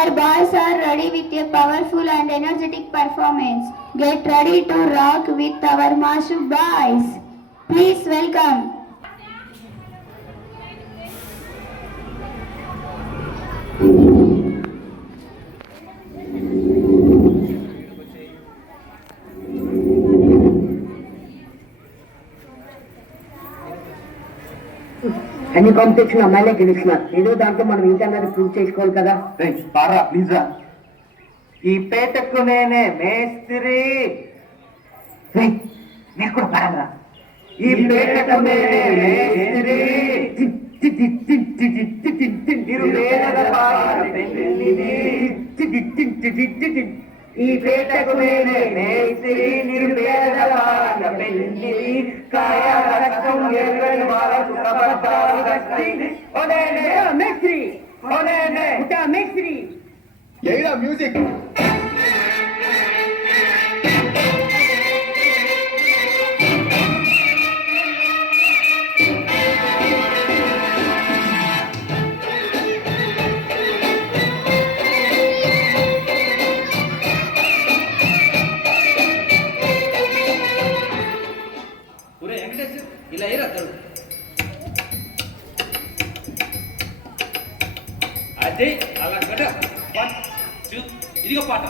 Our boys are ready with a powerful and energetic performance. Get ready to rock with our Mashu boys. Please welcome. అన్ని competition అమ్మాయిలే గెలుస్తున్నారు. ఏదో దాంట్లో మనం ఇంకా ప్రూవ్ చేసుకోవాలి కదా. పారా ప్లీజ్ రా. ఈ పేటకు నేనే మేస్త్రి. మీరు కూడా పాడరా. ఈ పేటకు నేనే మేస్త్రి. ఈ పేటకు నేనే మేస్త్రి. నిరుపేదల పెళ్లి కాయ రక్తం ఎరుగని వాళ్ళకు కబడ్డాలు కట్టి ఓనేనే మేస్త్రి ఓనేనే మేస్త్రి. ఏడా మ్యూజిక్. ఇలా ఏరద్దాడు అదే అలా కట ఇదిగో పాట.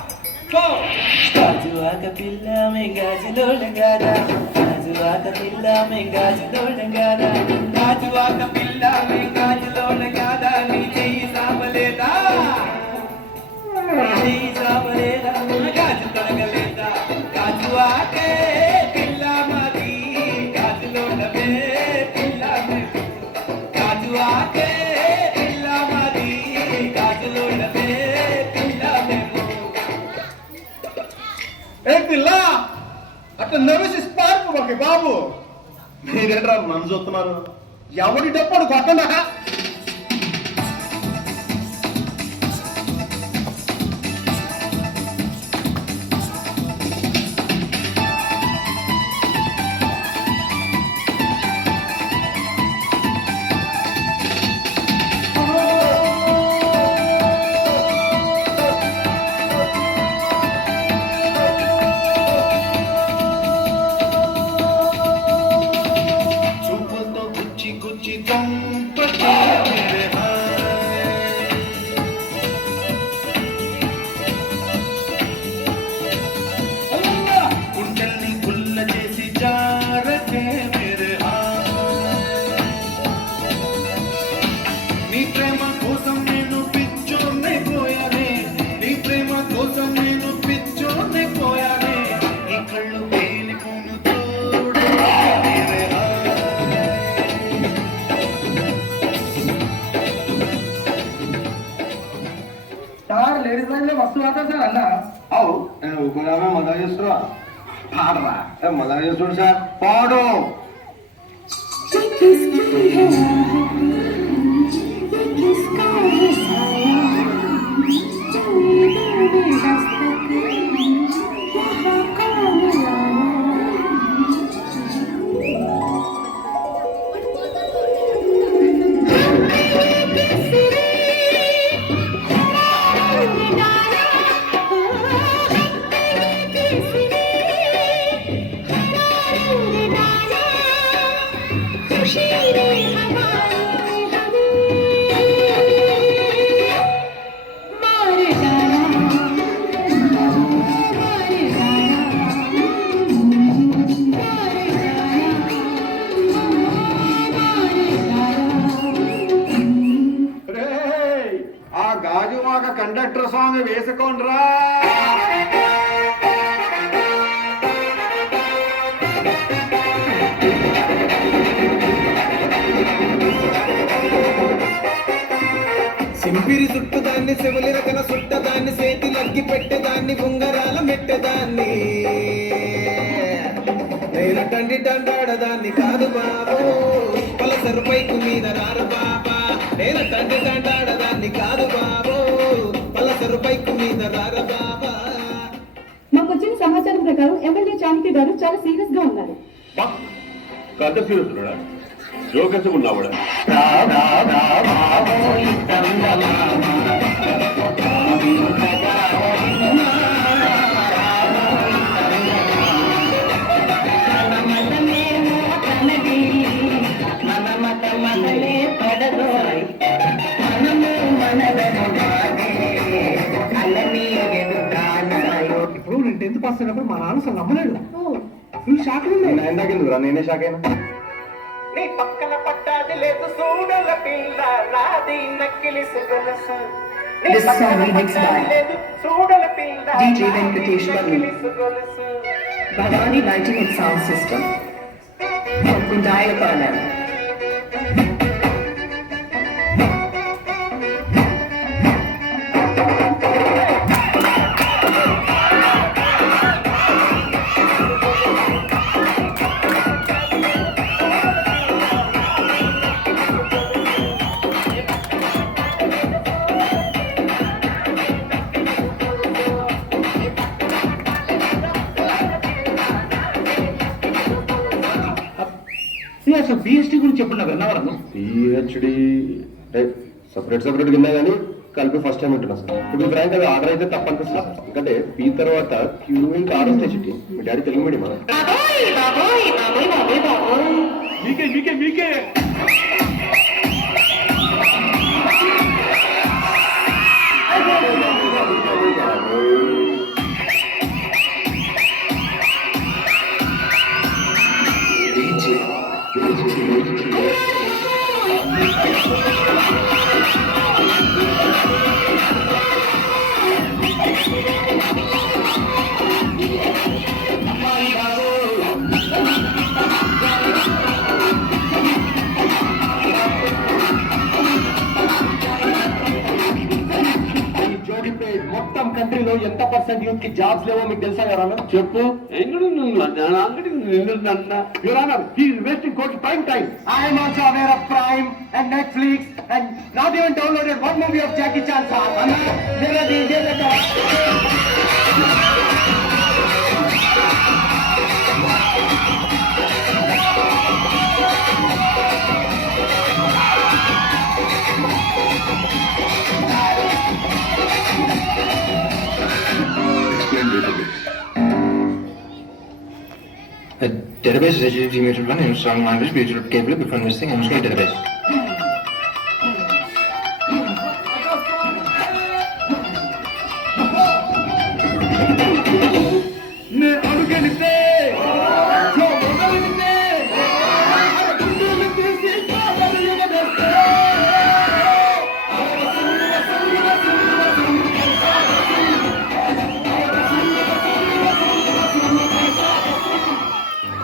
గాజువాక పిల్ల మెంగాజులోళంగారా, గాజువాక పిల్ల మెంగాజులోళంగారా, గాజువాక పిల్ల మెంగాజులోళంగారా. నీ చెయ్యి సాపలేదా, చెయ్యి సాపలేదా, గాజు తొలగలేదా. గాజువాకే పిల్ల మాది గాజులోళమే పిల్ల మేము, గాజువాకే పిల్ల మాది గాజులోళమే పిల్ల మేము. ఏ పిల్ల అట్లా నవ్వేసి స్పార్క్ ఓకే బాబు. మీరేంట్రా నన్ను చూస్తున్నారు? ఎవరి డప్పుడు కొట్టనా? లేడీస్ లైన్ లో మస్తు వాడతారు సార్ అన్న. అవు ఊరుకున్నామే మజా చేస్తున్నా. పాడరా మజా చేస్తుడు సార్. పాడు. గాజువాక కండక్టర్ స్వామి వేసుకోండ్రా. సింపిరి చుట్టుదాన్ని చెవులి రకన సుట్టదాన్ని సేతి లగ్గి పెట్టేదాన్ని ఉంగరాల మెట్టేదాన్ని నేను తండ్రి దండాడదాన్ని కాదు బాబు పలసరు పైకు మీద రారు బాబా. నేను తండ్రి దండాడదాన్ని కాదు బాబు పలసరు పైకు మీద రారు బాబా. మాకు వచ్చిన సమాచారం ప్రకారం ఎమ్మెల్యే చాణక్య గారు చాలా సీరియస్ గా ఉన్నారు. కథ సీరియస్ జోకెత్తుకున్నావుడా ఇప్పుడు నేను 10th పాస్ అయినప్పుడు మా నాన్న అసలు నమ్మలేడు. ఫుల్ షాక్ ఇందాకెందుకురా నేనే షాక్ అయినా. నీ పక్కన పట్టాది లేదు చూడల పిల్ల నాది నక్కిలిసి గొలుసు. నీ This పక్కన song remixed పట్టాది by లేదు చూడల పిల్ల DJ నాది Venkatesh Babu. నక్కిలిసి గొలుసు. Bhavani Lighting and Sound System from Kundayapalam. అసలు బిఎస్టీ గురించి ఎప్పుడు నాకు విన్నావా? పిహెచ్డి సపరేట్ విన్నా కానీ కలిపి ఫస్ట్ టైం వింటున్నా సార్. ఇప్పుడు ఫ్రాంక్ అది ఆర్డర్ అయితే తప్ప అనిపిస్తుంది. ఎందుకంటే పీ తర్వాత క్యూ ఇంకా ఆర్డర్ వస్తాయి చిట్టి. మీ డాడీ తెలుగు మీడియం మీకే మొత్తం కంట్రీలో ఎంత పర్సెంట్ యూత్ కి జాబ్స్ లేవో మీకు తెలుసా కదా? చెప్పు. Your Honor, he is wasting court prime time. I am also aware of Prime and Netflix and not even downloaded one movie of Jackie Chan, sir. A database is HTTP mutual one in strong language mutual capable before investing in a database.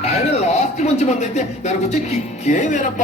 ఆయన last మంచి మంది అయితే దానికి వచ్చే కిక్కే వేరప్ప.